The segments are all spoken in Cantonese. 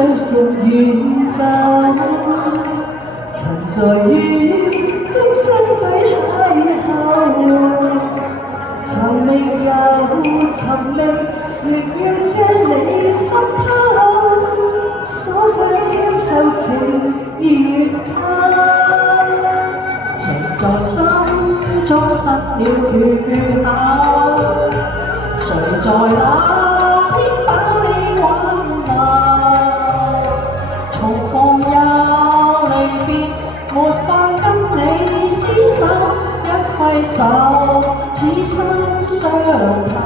相送遠走，曾在雨中相對邂逅，尋覓又尋覓，亦要將你心偷，所想千手情月透，情在心中失了缺口，誰在那天把你挽留？重逢又離別，沒法跟你廝守，一揮手，此心相透。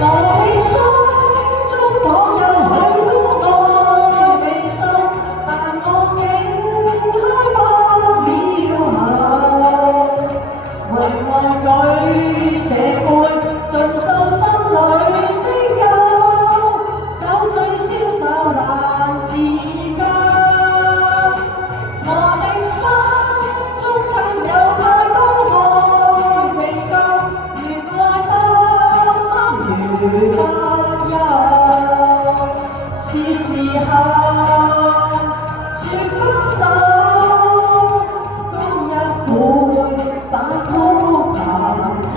我的心中仿有許多愛未訴，但我竟開不了口。為愛舉這杯，盡訴心裏的憂，酒醉消愁難自救。我的心中曾有太多愛未夠，越愛多心越不休。是時候說分手，今日會把歌彈奏。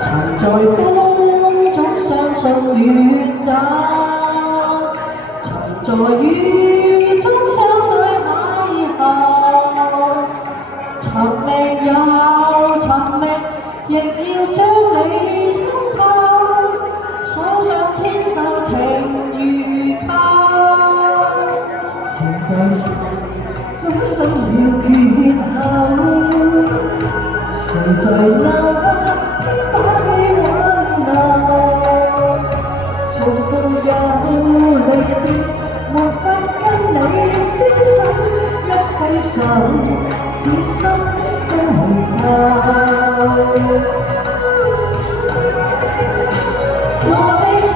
曾在風中相送遠走，曾在雨中相對邂逅，尋覓又尋覓，亦要將你心透，所想千手情如扣。情在心中生了缺口，誰在那天把你挽留？重逢又離別，沒法跟你廝守，一揮手，此心相透。我的心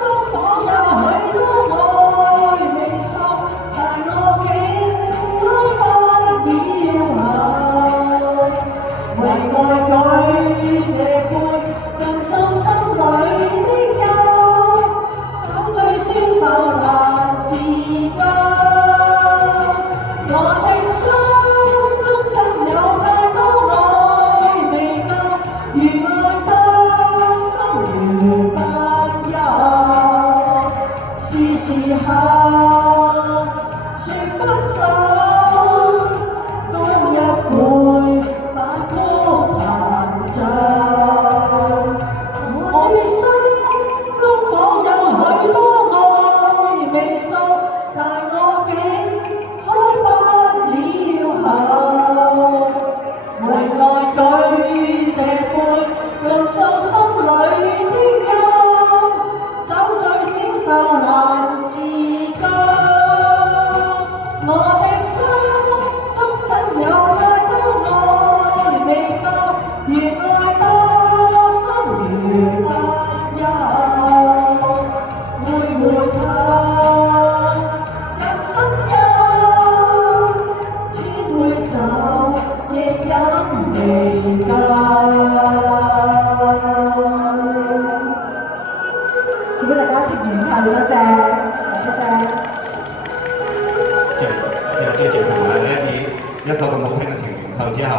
中仿有許多愛未訴，但我竟開不了口。為愛舉這杯，盡訴心裏的憂，酒醉消愁難自救。我的心中曾有太多愛未夠，越愛多心越不休。是時候說分手，當日會把歌彈奏。我的心中仿有許多愛未訴，但我竟開不了口。為愛舉這杯，盡訴心裏的憂，酒醉消愁難自救。我的心中真有太多愛未夠，越愛多心越不休。回頭人生憂，只會走，亦飲未夠。送俾大家食完之後，多謝，多謝。謝謝同埋咧，以一首咁好聽嘅情歌之後。